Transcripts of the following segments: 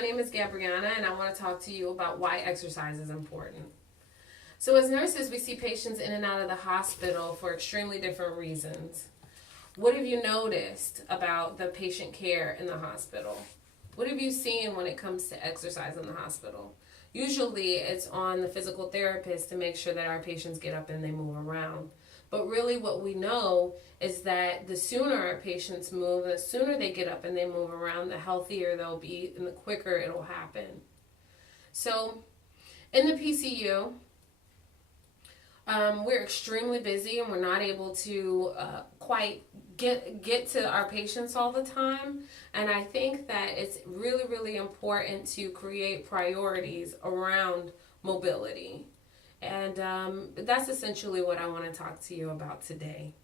my name is Gabriana, and I want to talk to you about why exercise is important. So, as nurses, we see patients in and out of the hospital for extremely different reasons. What have you noticed about the patient care in the hospital? What have you seen when it comes to exercise in the hospital? Usually, it's on the physical therapist to make sure that our patients get up and they move around. But really what we know is that the sooner our patients move, the sooner they get up and they move around, the healthier they'll be and the quicker it'll happen. So in the PCU, we're extremely busy and we're not able to quite get to our patients all the time. And I think that it's really, really important to create priorities around mobility. And that's essentially what I want to talk to you about today.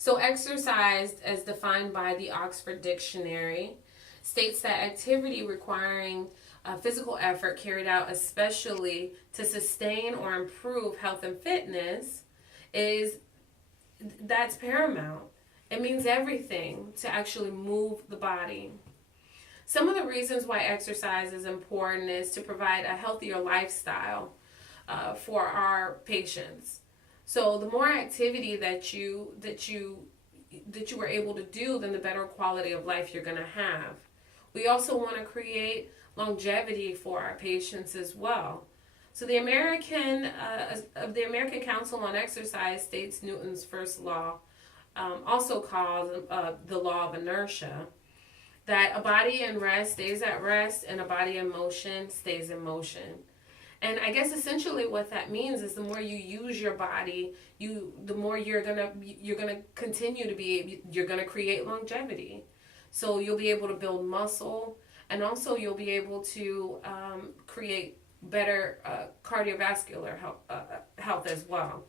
So exercise, as defined by the Oxford Dictionary, states that activity requiring physical effort carried out especially to sustain or improve health and fitness that's paramount. It means everything to actually move the body. Some of the reasons why exercise is important is to provide a healthier lifestyle for our patients. So the more activity that you were able to do, then the better quality of life you're going to have. We also want to create longevity for our patients as well. So the American Council on Exercise states Newton's first law, also called the law of inertia, that a body in rest stays at rest and a body in motion stays in motion. And I guess essentially what that means is the more you use your body, the more you're gonna continue to be. You're gonna create longevity. So you'll be able to build muscle, and also you'll be able to create better cardiovascular health as well.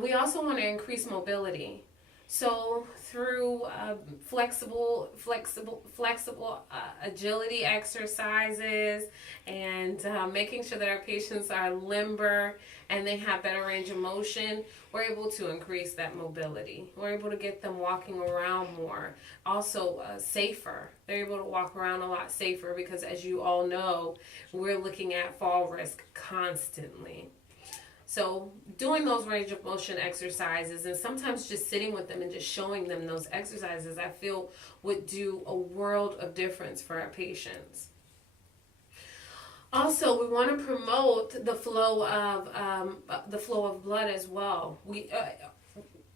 We also want to increase mobility. So through flexible agility exercises and making sure that our patients are limber and they have better range of motion, we're able to increase that mobility. We're able to get them walking around more. Also safer. They're able to walk around a lot safer because, as you all know, we're looking at fall risk constantly. So doing those range of motion exercises and sometimes just sitting with them and just showing them those exercises, I feel would do a world of difference for our patients. Also, we want to promote the flow of blood as well.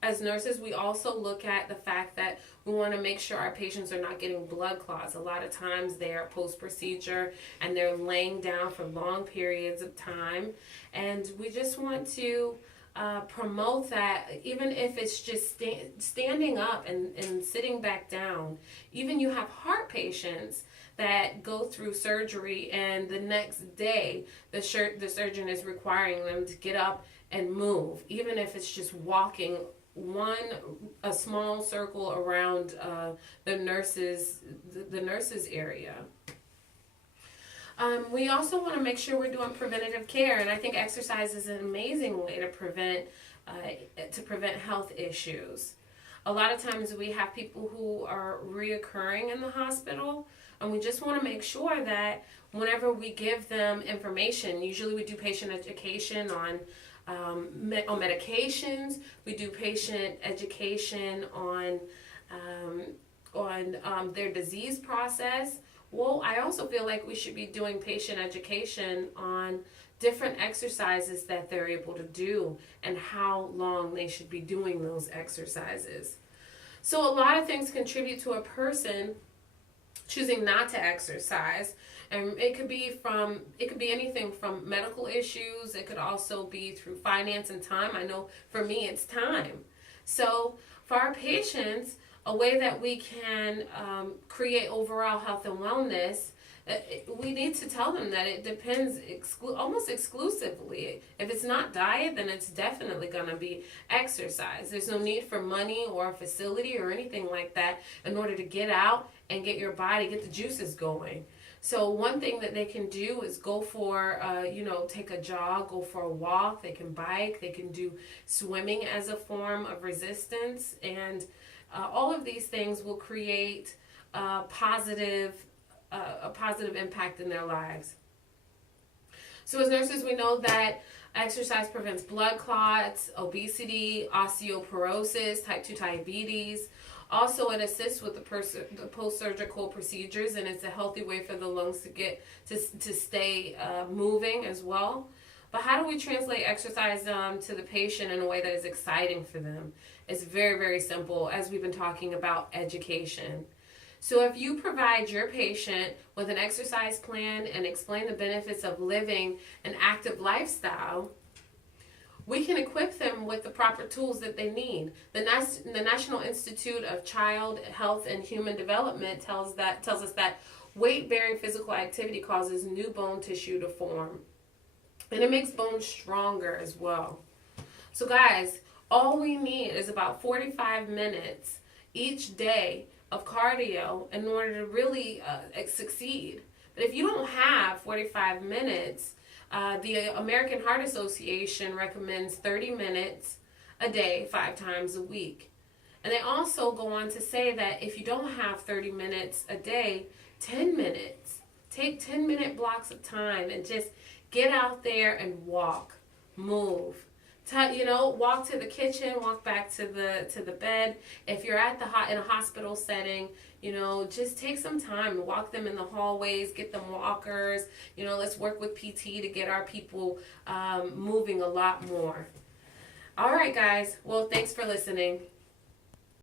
As nurses, we also look at the fact that we want to make sure our patients are not getting blood clots. A lot of times they're post-procedure and they're laying down for long periods of time. And we just want to promote that, even if it's just standing up and sitting back down. Even you have heart patients that go through surgery and the next day the surgeon is requiring them to get up and move, even if it's just walking a small circle around the nurses area. We also want to make sure we're doing preventative care, and I think exercise is an amazing way to prevent health issues. A lot of times we have people who are reoccurring in the hospital, and we just want to make sure that whenever we give them information, usually we do patient education on medications. We do patient education on their disease process. Well, I also feel like we should be doing patient education on different exercises that they're able to do and how long they should be doing those exercises. So a lot of things contribute to a person choosing not to exercise. And it could be anything from medical issues. It could also be through finance and time. I know for me it's time. So for our patients, a way that we can create overall health and wellness, we need to tell them that it depends almost exclusively. If it's not diet, then it's definitely going to be exercise. There's no need for money or a facility or anything like that in order to get out and get the juices going. So one thing that they can do is go for, take a jog, go for a walk. They can bike. They can do swimming as a form of resistance. And all of these things will create positive a positive impact in their lives. So as nurses, we know that exercise prevents blood clots, obesity, osteoporosis, type 2 diabetes. Also, it assists with the post-surgical procedures, and it's a healthy way for the lungs to get to stay moving as well. But how do we translate exercise to the patient in a way that is exciting for them? It's very, very simple, as we've been talking about education. So if you provide your patient with an exercise plan and explain the benefits of living an active lifestyle, we can equip them with the proper tools that they need. The National Institute of Child Health and Human Development tells us that weight-bearing physical activity causes new bone tissue to form. And it makes bones stronger as well. So guys, all we need is about 45 minutes each day of cardio in order to really succeed. But if you don't have 45 minutes, the American Heart Association recommends 30 minutes a day, 5 times a week. And they also go on to say that if you don't have 30 minutes a day, 10 minutes. Take 10-minute blocks of time and just get out there and walk, move. Walk to the kitchen, walk back to the bed. If you're in a hospital setting, just take some time and walk them in the hallways, get them walkers. Let's work with PT to get our people moving a lot more. All right, guys. Well, thanks for listening.